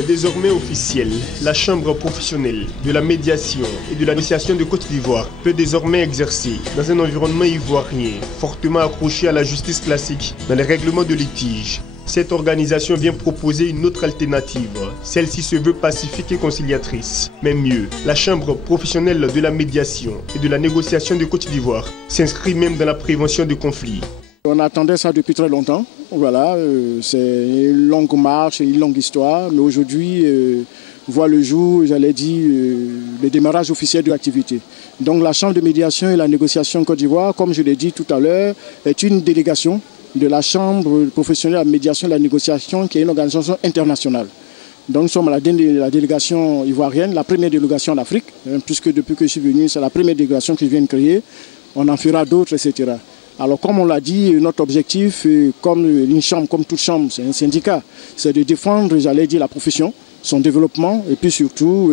C'est désormais officiel. La Chambre professionnelle de la médiation et de la négociation de Côte d'Ivoire peut désormais exercer dans un environnement ivoirien fortement accroché à la justice classique dans les règlements de litige. Cette organisation vient proposer une autre alternative. Celle-ci se veut pacifique et conciliatrice. Mais mieux, la Chambre professionnelle de la médiation et de la négociation de Côte d'Ivoire s'inscrit même dans la prévention de conflits. On attendait ça depuis très longtemps. Voilà, c'est une longue marche, une longue histoire. Mais aujourd'hui, voit le jour, j'allais dire, le démarrage officiel de l'activité. Donc la Chambre de médiation et la négociation Côte d'Ivoire, comme je l'ai dit tout à l'heure, est une délégation de la Chambre professionnelle de la médiation et de la négociation, qui est une organisation internationale. Donc nous sommes à la délégation ivoirienne, la première délégation d'Afrique, puisque depuis que je suis venu, c'est la première délégation que je viens de créer. On en fera d'autres, etc. Alors comme on l'a dit, notre objectif, comme une chambre, comme toute chambre, c'est un syndicat, c'est de défendre, j'allais dire, la profession, son développement, et puis surtout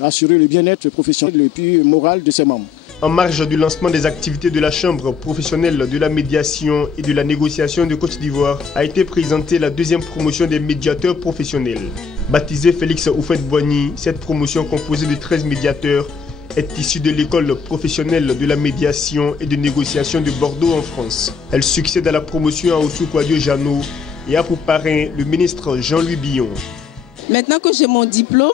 d'assurer le bien-être professionnel et puis moral de ses membres. En marge du lancement des activités de la Chambre professionnelle de la médiation et de la négociation de Côte d'Ivoire a été présentée la deuxième promotion des médiateurs professionnels. Baptisée Félix Oufet-Boigny, cette promotion composée de 13 médiateurs est issue de l'école professionnelle de la médiation et de négociation de Bordeaux en France. Elle succède à la promotion à Ossou-Kouadio Jeannot et a pour parrain le ministre Jean-Louis Billon. Maintenant que j'ai mon diplôme,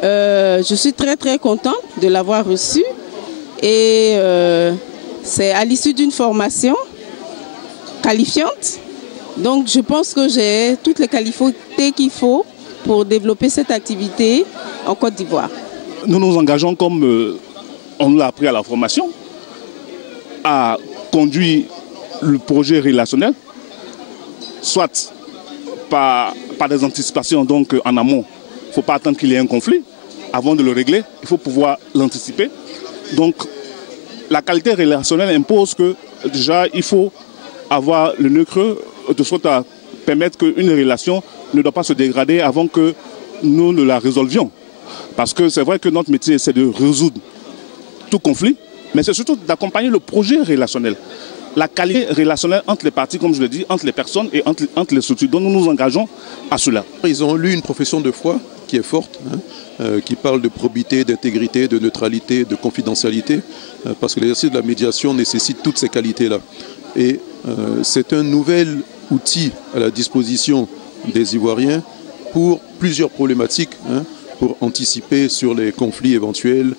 je suis très contente de l'avoir reçu. Et c'est à l'issue d'une formation qualifiante. Donc je pense que j'ai toutes les qualités qu'il faut pour développer cette activité en Côte d'Ivoire. Nous nous engageons, comme on l'a appris à la formation, à conduire le projet relationnel, soit par des anticipations donc en amont. Il ne faut pas attendre qu'il y ait un conflit. Avant de le régler, il faut pouvoir l'anticiper. Donc, la qualité relationnelle impose que déjà, il faut avoir le nœud creux de sorte à permettre qu'une relation ne doit pas se dégrader avant que nous ne la résolvions. Parce que c'est vrai que notre métier, c'est de résoudre tout conflit, mais c'est surtout d'accompagner le projet relationnel. La qualité relationnelle entre les parties, comme je l'ai dit, entre les personnes et entre les structures. Donc nous nous engageons à cela. Ils ont lu une profession de foi qui est forte, qui parle de probité, d'intégrité, de neutralité, de confidentialité, parce que l'exercice de la médiation nécessite toutes ces qualités-là. Et c'est un nouvel outil à la disposition des Ivoiriens pour plusieurs problématiques, pour anticiper sur les conflits éventuels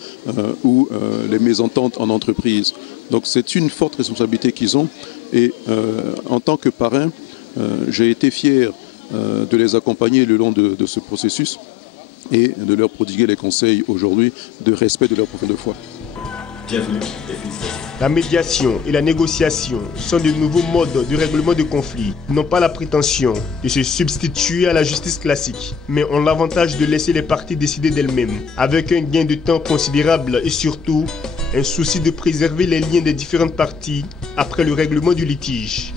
ou les mésententes en entreprise. Donc c'est une forte responsabilité qu'ils ont. Et en tant que parrain, j'ai été fier de les accompagner le long de ce processus et de leur prodiguer les conseils aujourd'hui de respect de leur profession de foi. Bienvenue et félicitations. La médiation et la négociation sont de nouveaux modes de règlement de conflits. Ils n'ont pas la prétention de se substituer à la justice classique, mais ont l'avantage de laisser les parties décider d'elles-mêmes, avec un gain de temps considérable et surtout un souci de préserver les liens des différentes parties après le règlement du litige.